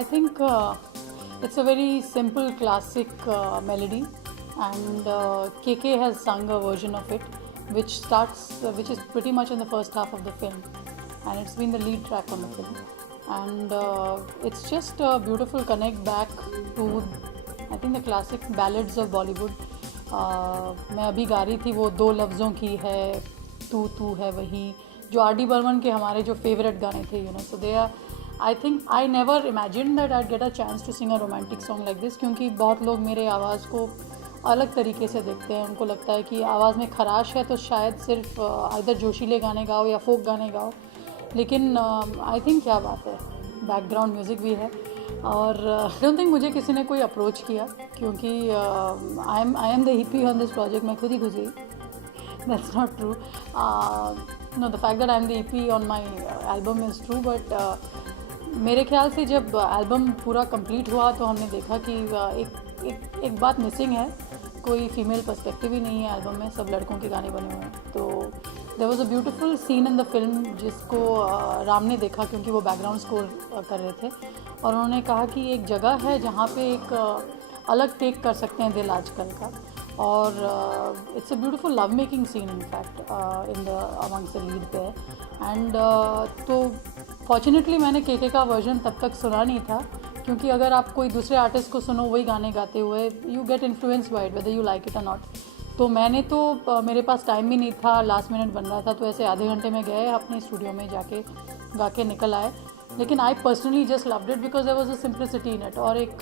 I think it's a very simple classic melody, and KK has sung a version of it, which is pretty much in the first half of the film, and it's been the lead track on the film, and it's just a beautiful connect back to I think the classic ballads of Bollywood. मैं अभी गा रही थी वो दो लफ्ज़ों की है, तू है वही, जो आर डी बर्मन के हमारे जो फेवरेट गाने थे, so they are I think I never imagine that I get a chance to sing a romantic song like this, क्योंकि बहुत लोग मेरे आवाज़ को अलग तरीके से देखते हैं. उनको लगता है कि आवाज़ में खराश है तो शायद सिर्फ इधर जोशीले गाने गाओ या फोक गाने गाओ, लेकिन आई थिंक क्या बात है, बैकग्राउंड म्यूज़िक भी है. और आई डोंट थिंक मुझे किसी ने कोई अप्रोच किया, क्योंकि I am the hippie on this project. मैं खुद ही घुसी. That's not true. No, the fact that I am the hippie on my album is true, but मेरे ख्याल से जब एल्बम पूरा कंप्लीट हुआ तो हमने देखा कि एक बात मिसिंग है. कोई फीमेल पर्सपेक्टिव ही नहीं है एल्बम में, सब लड़कों के गाने बने हुए हैं. तो there was a beautiful scene in the film जिसको राम ने देखा, क्योंकि वो बैकग्राउंड स्कोर कर रहे थे, और उन्होंने कहा कि एक जगह है जहाँ पे एक अलग टेक कर सकते हैं दिल आजकल का. और it's a beautiful love making seen in fact in the amongst the lead पे. एंड तो फॉर्चुनेटली मैंने केके का वर्जन तब तक सुना नहीं था, क्योंकि अगर आप कोई दूसरे आर्टिस्ट को सुनो वही गाने गाते हुए, you get influence by it whether you like it और नॉट. तो मैंने तो मेरे पास टाइम भी नहीं था, लास्ट मिनट बन रहा था, तो ऐसे आधे घंटे में गए अपने स्टूडियो में जाके गा के निकल आए. लेकिन I personally just loved it because there was a simplicity in it. और एक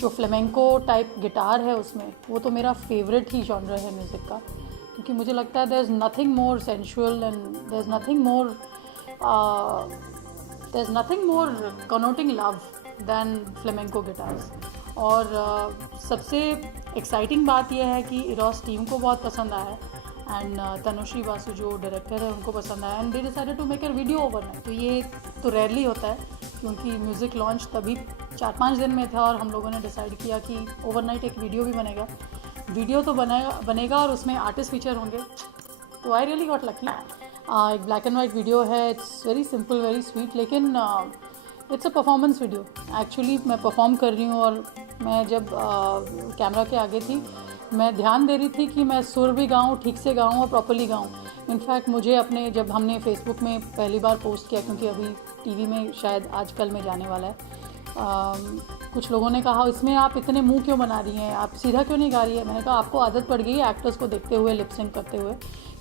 जो फ्लेमेंको टाइप गिटार है उसमें, वो तो मेरा फेवरेट ही जॉनर है म्यूज़िक का, क्योंकि मुझे लगता है there is nothing more sensual and there is nothing more connoting love than flamenco guitars. और सबसे एक्साइटिंग बात यह है कि इरोस टीम को बहुत पसंद आया, एंड तनुश्री बासु जो डायरेक्टर है उनको पसंद आया, and they decided to make a video overnight. तो ये तो रेयरली होता है, क्योंकि म्यूज़िक लॉन्च तभी 4-5 दिन में था, और हम लोगों ने डिसाइड किया कि ओवरनाइट एक वीडियो भी बनेगा. वीडियो तो बनेगा और उसमें आर्टिस्ट फीचर होंगे. तो आई रियली गॉट लकी. एक ब्लैक एंड वाइट वीडियो है. It's very simple, very sweet, लेकिन it's a performance video. Actually मैं परफॉर्म कर रही हूँ, और मैं जब कैमरा के आगे थी, मैं ध्यान दे रही थी कि मैं सुर भी गाऊँ, ठीक से गाऊँ और प्रॉपर्ली गाऊँ. इनफैक्ट मुझे अपने, जब हमने फेसबुक में पहली बार पोस्ट किया, क्योंकि अभी टीवी में शायद आजकल में जाने वाला है, कुछ लोगों ने कहा इसमें आप इतने मुंह क्यों बना रही हैं, आप सीधा क्यों नहीं गा रही है. मैंने कहा आपको आदत पड़ गई है एक्टर्स को देखते हुए लिप सिंक करते हुए,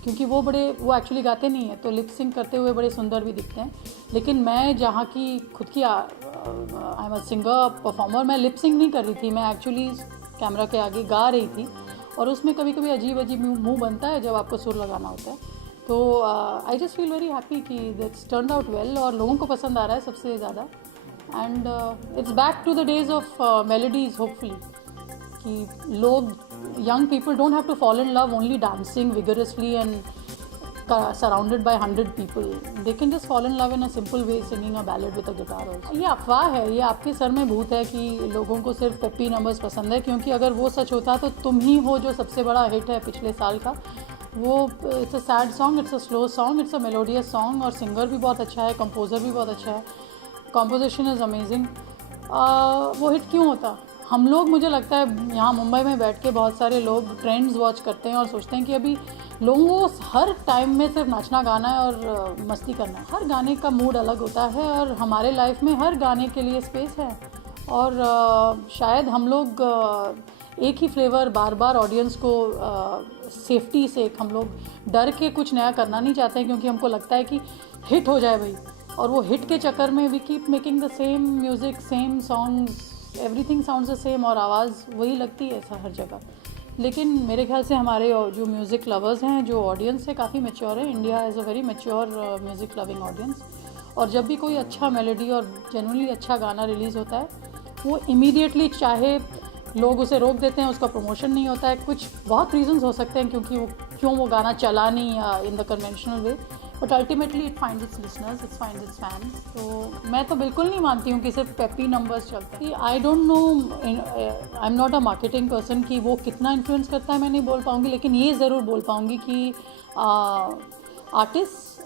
क्योंकि वो एक्चुअली गाते नहीं हैं, तो लिप सिंक करते हुए बड़े सुंदर भी दिखते हैं. लेकिन मैं जहाँ की खुद की I am a singer performer, मैं लिप सिंक नहीं कर रही थी, मैं एक्चुअली कैमरा के आगे गा रही थी. और उसमें कभी कभी अजीब मुंह बनता है जब आपको सुर लगाना होता है. तो I just feel very happy कि दैट्स टर्न आउट वेल, और लोगों को पसंद आ रहा है सबसे ज़्यादा. And it's back to the days of melodies hopefully, कि लोग, young people don't have to fall in love only dancing vigorously and surrounded by 100 people. They can just fall in love in a simple way, singing a ballad with a guitar also. ये अफवाह है, ये आपके sir में भूत है कि लोगों को सिर्फ पेप्पी नंबर्स पसंद है, क्योंकि अगर वो सच होता तो तुम ही हो जो सबसे बड़ा हिट है पिछले साल का. वो it's a sad song, it's a slow song, it's a melodious song, और सिंगर भी बहुत अच्छा है, कंपोज़र भी बहुत अच्छा है, कॉम्पोजिशन इज़ अमेजिंग. वो हिट क्यों होता? हम लोग, मुझे लगता है यहाँ मुंबई में बैठ के बहुत सारे लोग ट्रेंड्स वॉच करते हैं और सोचते हैं कि अभी लोगों को हर टाइम में सिर्फ नाचना गाना है और मस्ती करना है. हर गाने का मूड अलग होता है, और हमारे लाइफ में हर गाने के लिए स्पेस है. और शायद हम लोग एक ही फ्लेवर बार बार ऑडियंस को सेफ्टी से, हम लोग डर के कुछ नया करना नहीं चाहते हैं, क्योंकि हमको लगता है कि हिट हो जाए भाई, और वो हिट के चक्कर में we keep making the same music, same songs, everything sounds the same, और आवाज़ वही लगती है ऐसा हर जगह. लेकिन मेरे ख्याल से हमारे जो म्यूज़िक लवर्स हैं, जो ऑडियंस है, काफ़ी मैच्योर है. India is a very mature music loving audience. और जब भी कोई अच्छा मेलोडी और जेन्युइनली अच्छा गाना रिलीज़ होता है, वो इमीडिएटली, चाहे लोग उसे रोक देते हैं, उसका प्रमोशन नहीं होता है, कुछ बहुत रीजंस हो सकते हैं क्यों वो गाना चला नहीं in the conventional way, but ultimately it finds it's listeners, it's finds it's fans. तो मैं तो बिल्कुल नहीं मानती हूँ कि सिर्फ पेप्पी नंबर्स चलते हैं. I don't know, I am not a marketing person, कि वो कितना इन्फ्लुएंस करता है मैं नहीं बोल पाऊँगी, लेकिन ये ज़रूर बोल पाऊँगी कि artist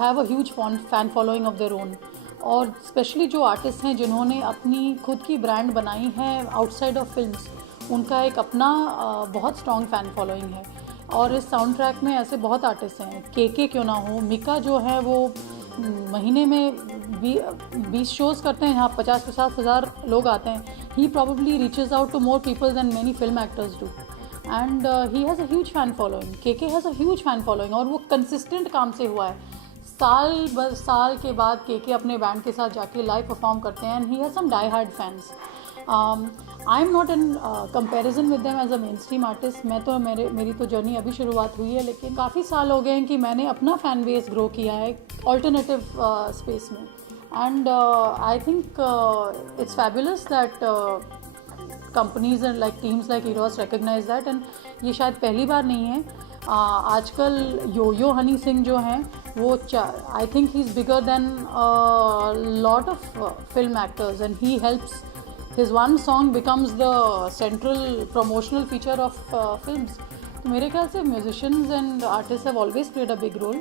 have a huge fan following of their own. और स्पेशली जो आर्टिस्ट हैं जिन्होंने अपनी खुद की ब्रांड बनाई है आउटसाइड ऑफ फिल्म्स, उनका एक अपना बहुत स्ट्रॉन्ग फ़ैन फॉलोइंग है। और इस साउंड ट्रैक में ऐसे बहुत आर्टिस्ट हैं, के क्यों ना हो, मिका जो है वो महीने में 20 शोज़ करते हैं, यहाँ 50-50 हज़ार लोग आते हैं। He probably reaches out to more people than many film actors do, and he has a huge fan following. K has a huge fan following, और वो कंसिस्टेंट काम से हुआ है। साल के बाद के अपने बैंड के साथ जाके लाइव परफॉर्म करते हैं, and he has some die hard fans. I am not in comparison with them as a main stream artist. मेरी तो जर्नी अभी शुरुआत हुई है, लेकिन काफ़ी साल हो गए हैं कि मैंने अपना फ़ैन बेस ग्रो किया है ऑल्टरनेटिव स्पेस में, and I think it's fabulous that companies and like teams like Eros recognise that, एंड ये शायद पहली बार नहीं है। आजकल यो हनी सिंह जो हैं वो I think he is bigger than lot of film actors, and he helps his one song becomes the central promotional feature of films. तो मेरे ख्याल से musicians and artists have always played a big role,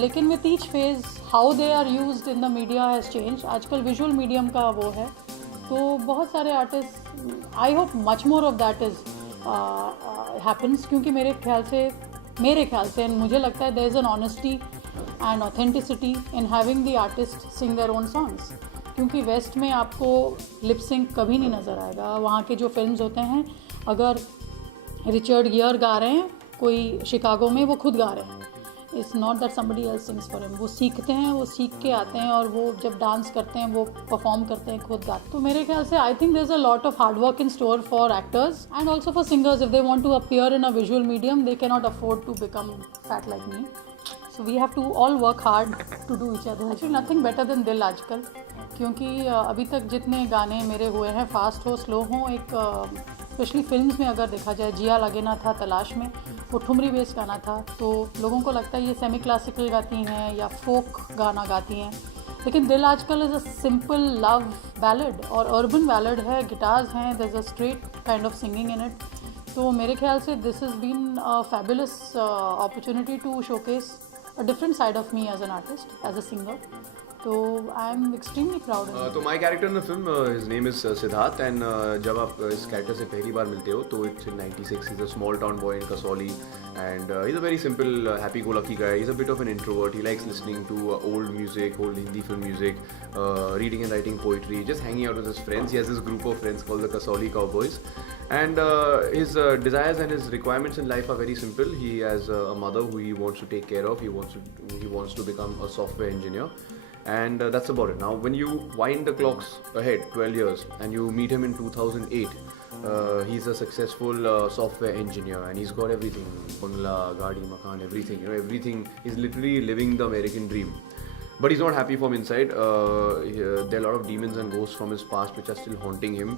लेकिन with each phase how they are used in the media has changed. आजकल visual medium का वो है, तो बहुत सारे artists, I hope much more of that is happens, क्योंकि मेरे ख्याल से and मुझे लगता है there is an honesty and authenticity in having the artist sing their own songs. क्योंकि वेस्ट में आपको लिप सिंक कभी नहीं नज़र आएगा। वहाँ के जो फिल्म्स होते हैं, अगर रिचर्ड गियर गा रहे हैं कोई शिकागो में, वो खुद गा रहे हैं, it's not that somebody else sings for him. वो सीखते हैं, वो सीख के आते हैं, और वो जब डांस करते हैं वो परफॉर्म करते हैं, खुद गाते हैं। तो मेरे ख्याल से I think there is a lot of hard work in store for actors and also for singers. If they want to appear in a visual medium, they can not afford to become fat like me, so we have to all work hard to do each other. Actually nothing better than Dil Aajkal, क्योंकि अभी तक जितने गाने मेरे हुए हैं, fast हो slow हो, एक स्पेशली फिल्म्स में अगर देखा जाए, जिया लागेना था तलाश में, वो ठुमरी बेस्ड गाना था, तो लोगों को लगता है ये सेमी क्लासिकल गाती हैं या फोक गाना गाती हैं, लेकिन Dil Aajkal is a simple love ballad और अर्बन बैलेड है, गिटार्स हैं, there is a straight kind of singing in it. तो मेरे ख्याल से this has been a fabulous opportunity to showcase a different side of me as an artist, as a singer. So I'm extremely proud of it. तो my character in the film, his name is Siddharth, and जब आप इस character से पहली बार मिलते हो तो it's in 96. He's a small town boy in Kasoli, and he's a very simple, happy-go-lucky guy. He's a bit of an introvert. He likes listening to old music, old Hindi film music, reading and writing poetry, just hanging out with his friends. He has this group of friends called the Kasoli Cowboys. And his desires and his requirements in life are very simple. He has a mother who he wants to take care of. He wants to become a software engineer, and that's about it. Now, when you wind the clocks ahead 12 years and you meet him in 2008, he's a successful software engineer, and he's got everything: bungalow, gaadi, makan, everything. Everything. He's literally living the American dream. But he's not happy from inside. There are a lot of demons and ghosts from his past which are still haunting him,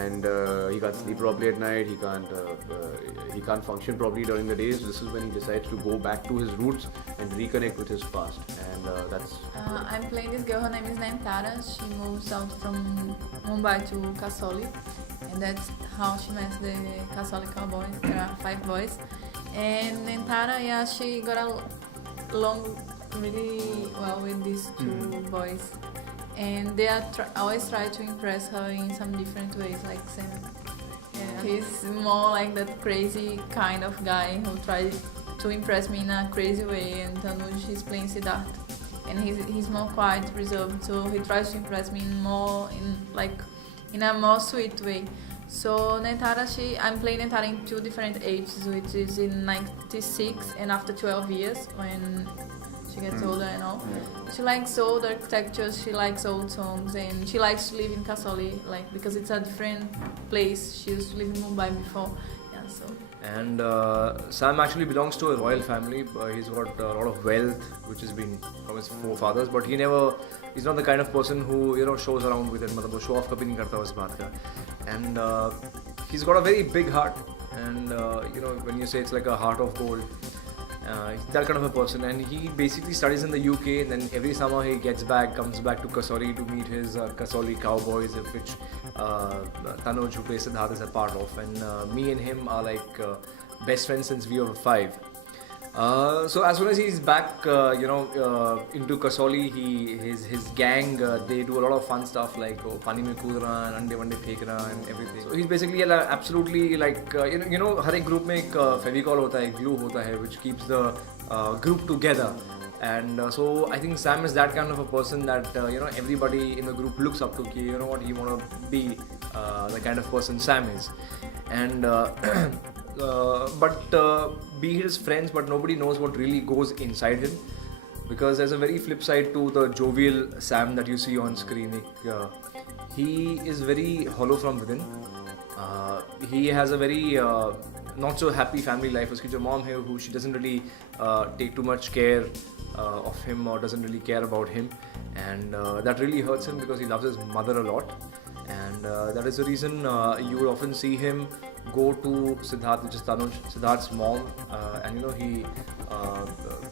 and he can't sleep properly at night. He can't function properly during the days. This is when he decides to go back to his roots and reconnect with his past, and that's. I'm playing this girl. Her name is Nayantara. She moves out from Mumbai to Kasoli, and that's how she met the Kasoli Cowboys. There are 5 boys, and Nayantara, yeah, she got along really well with these 2 boys, and they are always try to impress her in some different ways. Like Sam, he's more like that crazy kind of guy who tries to impress me in a crazy way, and Tanuj, he's playing Siddharth, and he's more quiet, reserved, so he tries to impress me in a more sweet way. So Nayantara, I'm playing Nayantara in 2 different ages, which is in 96 and after 12 years when she gets older and all. She likes old architectures, she likes old songs, and she likes to live in Kasoli, because it's a different place. She used to live in Mumbai before. Yeah, so. And Sam actually belongs to a royal family. He's got a lot of wealth, which has been from his forefathers, but he's not the kind of person who shows around with it. मतलब वो show off कभी नहीं करता उस बात का. And he's got a very big heart, and when you say it's like a heart of gold. He's that kind of a person, and he basically studies in the UK, and then every summer he comes back to Kasoli to meet his Kasoli Cowboys, of which Tanuj, who plays Siddharth, is a part of, and me and him are like best friends since we were 5. So as soon as he's back, into Kasoli, his gang, they do a lot of fun stuff like pani mein koodna, ande vande फेंकना and everything. So he's basically absolutely like हर एक group में एक फेविकॉल होता है, एक glue होता है, which keeps the group together. And so I think Sam is that kind of a person that everybody in the group looks up to. He want to be the kind of person Sam is, and but be his friends, but nobody knows what really goes inside him, because there's a very flip side to the jovial Sam that you see on screen. He is very hollow from within. He has a very not so happy family life. Uski jo mom hai, who she doesn't really take too much care of him, or doesn't really care about him, and that really hurts him because he loves his mother a lot, and that is the reason you will often see him go to Siddharth, which is Siddharth's mom, and he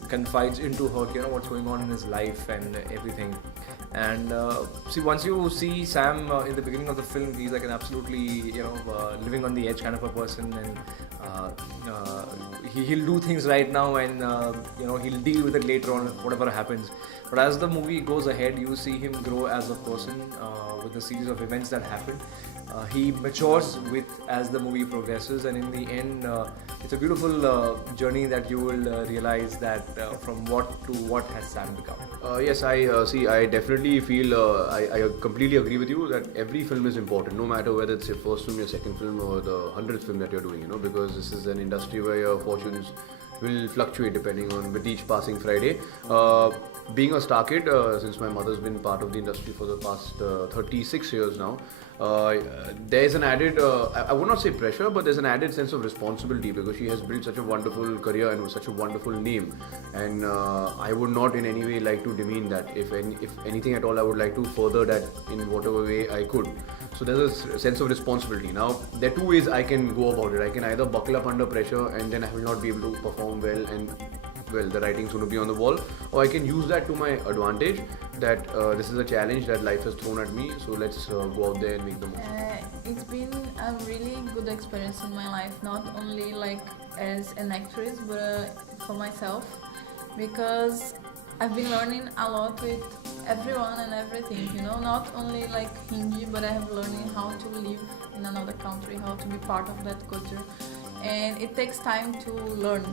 confides into her what's going on in his life and everything. And see, once you see Sam in the beginning of the film, he's like an absolutely living on the edge kind of a person, and he'll do things right now, and he'll deal with it later on, whatever happens. But as the movie goes ahead, you see him grow as a person with the series of events that happen. He matures as the movie progresses, and in the end, it's a beautiful journey that you will realize that from what to what has Sam become. Yes, I definitely feel, I completely agree with you that every film is important, no matter whether it's your first film, your second film, or the 100th film that you're doing, because this is an industry where your fortunes will fluctuate depending on with each passing Friday. Being a star kid, since my mother's been part of the industry for the past 36 years now, there's an added, I would not say pressure, but there's an added sense of responsibility, because she has built such a wonderful career and such a wonderful name, and I would not in any way like to demean that. If anything at all, I would like to further that in whatever way I could. So there's a sense of responsibility. Now, there are two ways I can go about it. I can either buckle up under pressure and then I will not be able to perform well, and the writing's going to be on the wall, or I can use that to my advantage, that this is a challenge that life has thrown at me, so let's go out there and make the most. It's been a really good experience in my life, not only like as an actress, but for myself, because I've been learning a lot with everyone and everything, not only like Hindi, but I have learning how to live in another country, how to be part of that culture, and it takes time to learn.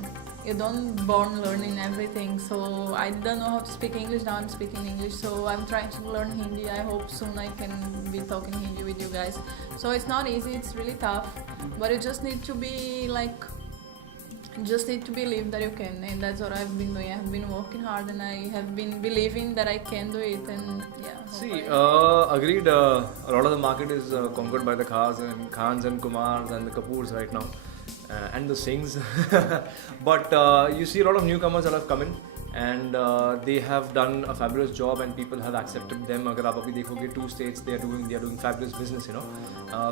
You don't born learning everything, so I didn't know how to speak English. Now I'm speaking English, so I'm trying to learn Hindi. I hope soon I can be talking Hindi with you guys. So it's not easy, it's really tough, but you just need to be believe that you can, and that's what I've been doing. I've been working hard, and I have been believing that I can do it, and yeah. See, agreed. A lot of the market is conquered by the Khans and Kumars and the Kapoors right now. And the Singhs. But you see a lot of newcomers that have come in, and they have done a fabulous job, and people have accepted them. Agar aap abhi dekhoge, 2 states they are doing fabulous business,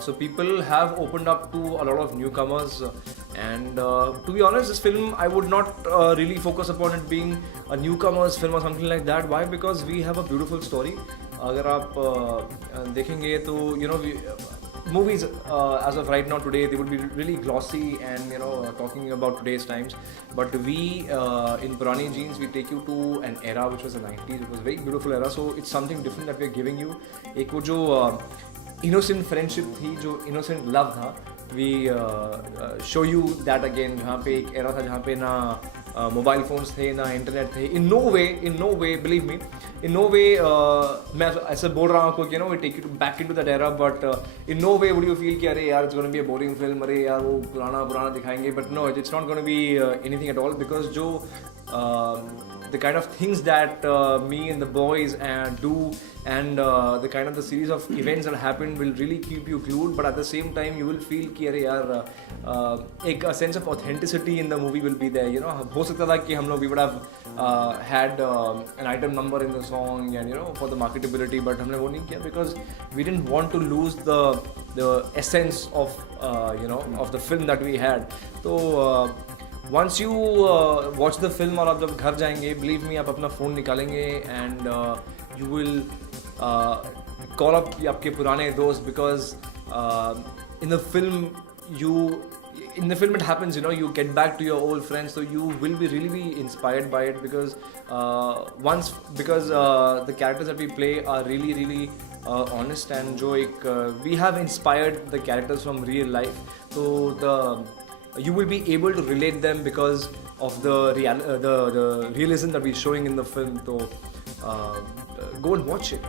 so people have opened up to a lot of newcomers, and to be honest, this film I would not really focus upon it being a newcomers film or something like that. Why? Because we have a beautiful story. Agar aap dekhenge to movies as of right now today, they would be really glossy and talking about today's times, but we in Purani Jeans, we take you to an era which was the 90s. It was a very beautiful era, so it's something different that we're giving you. Ek wo jo innocent friendship thi, jo innocent love tha, we show you that again, jahan pe ek era tha jahan pe na mobile phones थे, ना internet थे. In no way believe me, in no way मैं ऐसे बोल रहा हूँ कि we take you back into that era, but in no way would you feel कि अरे यार it's gonna be a boring film, अरे यार वो पुराना दिखाएंगे. But no, it's not gonna be anything at all, because जो the kind of things that me and the boys do, and the kind of the series of events that happen will really keep you glued, but at the same time you will feel कि अरे यार एक sense of authenticity in the movie will be there. हो सकता था कि हम लोग we would have had an item number in the song and for the marketability, but हमने वो नहीं किया because we didn't want to lose the essence of of the film that we had. So once you watch the film और आप जब घर जाएंगे, believe me, आप अपना फ़ोन निकालेंगे and you will call up आपके पुराने दोस्त, because in the film you in the film it happens, you get back to your old friends, so you will be really be inspired by it because the characters that we play are really honest, and we have inspired the characters from real life, so you will be able to relate them because of the realism that we're showing in the film. So go and watch it.